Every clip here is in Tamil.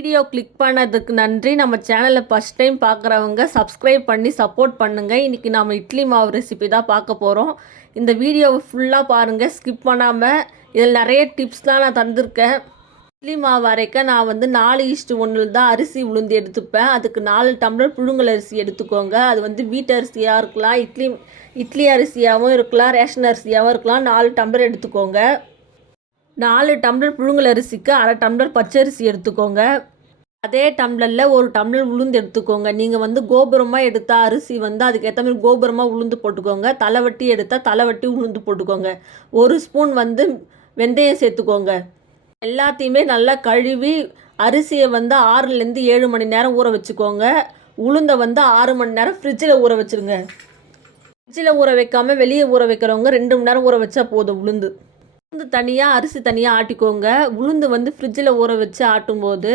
வீடியோ கிளிக் பண்ணதுக்கு நன்றி. நம்ம சேனலை ஃபஸ்ட் டைம் பார்க்குறவங்க சப்ஸ்கிரைப் பண்ணி சப்போர்ட் பண்ணுங்கள் இன்றைக்கி நம்ம இட்லி மாவு ரெசிபி தான் பார்க்க போகிறோம் இந்த வீடியோவை ஃபுல்லாக பாருங்கள் ஸ்கிப் பண்ணாமல் இதில் நிறைய டிப்ஸ்லாம் நான் தந்திருக்கேன். இட்லி மாவு அரைக்க நான் வந்து நாலு ஈஸ்ட் ஒன்றில் தான் அரிசி உளுந்து எடுத்துப்பேன். அதுக்கு நாலு டம்ளர் புழுங்கல் அரிசி எடுத்துக்கோங்க. அது வந்து வீட்டு அரிசியாக இருக்கலாம் இட்லி இட்லி அரிசியாகவும் இருக்கலாம் ரேஷன் அரிசியாகவும் இருக்கலாம். நாலு டம்ளர் எடுத்துக்கோங்க. நாலு டம்ளர் புழுங்கல் அரிசிக்கு அரை டம்ளர் பச்சரிசி எடுத்துக்கோங்க. அதே டம்ளரில் ஒரு டம்ளர் உளுந்து எடுத்துக்கோங்க. நீங்கள் வந்து கோபுரமாக எடுத்தால் அரிசி வந்து அதுக்கேற்ற மாதிரி கோபுரமாக உளுந்து போட்டுக்கோங்க. தலைவட்டி எடுத்தால் தலைவட்டி உளுந்து போட்டுக்கோங்க. ஒரு ஸ்பூன் வந்து வெந்தயம் சேர்த்துக்கோங்க. எல்லாத்தையுமே நல்லா கழுவி அரிசியை வந்து ஆறுலேருந்து ஏழு மணி நேரம் ஊற வச்சுக்கோங்க. உளுந்தை வந்து ஆறு மணி நேரம் ஃப்ரிட்ஜில் ஊற வச்சுருங்க. ஃப்ரிட்ஜில் ஊற வைக்காம வெளியே ஊற வைக்கிறவங்க ரெண்டு மணி நேரம் ஊற வச்சா போதும் உளுந்து. உளுந்து தனியாக அரிசி தனியாக ஆட்டிக்கோங்க. உளுந்து வந்து ஃப்ரிட்ஜில் ஊற வச்சு ஆட்டும்போது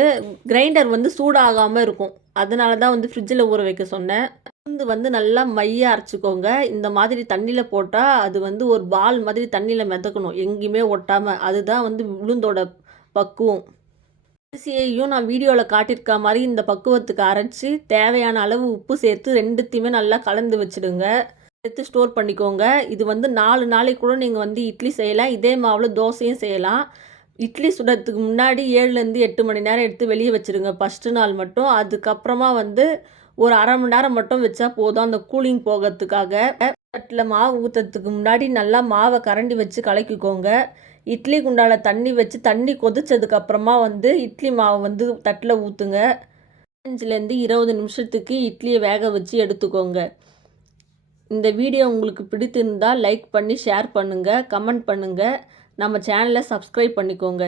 கிரைண்டர் வந்து சூடாகாமல் இருக்கும். அதனால தான் வந்து ஃப்ரிட்ஜில் ஊற வைக்க சொன்னேன். உளுந்து வந்து நல்லா மையாக அரைச்சிக்கோங்க. இந்த மாதிரி தண்ணியில் போட்டால் அது வந்து ஒரு பால் மாதிரி தண்ணியில் மிதக்கணும். எங்கேயுமே ஒட்டாமல் அதுதான் வந்து உளுந்தோட பக்குவம். அரிசியையும் நான் வீடியோவில் காட்டியிருக்க மாதிரி இந்த பக்குவத்துக்கு அரைச்சி தேவையான அளவு உப்பு சேர்த்து ரெண்டுத்தையுமே நல்லா கலந்து வச்சுடுங்க. எடுத்து ஸ்டோர் பண்ணிக்கோங்க. இது வந்து நாலு நாளைக்கு கூட நீங்கள் வந்து இட்லி செய்யலாம். இதே மாவில் தோசையும் செய்யலாம். இட்லி சுடுறதுக்கு முன்னாடி ஏழுலேருந்து எட்டு மணி நேரம் எடுத்து வெளியே வச்சுருங்க. ஃபஸ்ட்டு நாள் மட்டும். அதுக்கப்புறமா வந்து ஒரு அரை மணி நேரம் மட்டும் வச்சா போதும். அந்த கூலிங் போகிறதுக்காக. தட்டில் மாவு ஊற்றுறதுக்கு முன்னாடி நல்லா மாவை கரண்டி வச்சு கலக்கிக்கோங்க. இட்லி குண்டால தண்ணி வச்சு தண்ணி கொதிச்சதுக்கப்புறமா வந்து இட்லி மாவை வந்து தட்டில் ஊற்றுங்க பதினஞ்சுலேருந்து இருபது நிமிஷத்துக்கு இட்லியை வேக வச்சு எடுத்துக்கோங்க. இந்த வீடியோ உங்களுக்கு பிடித்திருந்தால் லைக் பண்ணி ஷேர் பண்ணுங்கள் கமெண்ட் பண்ணுங்கள் நம்ம சேனலை சப்ஸ்கிரைப் பண்ணிக்கோங்க.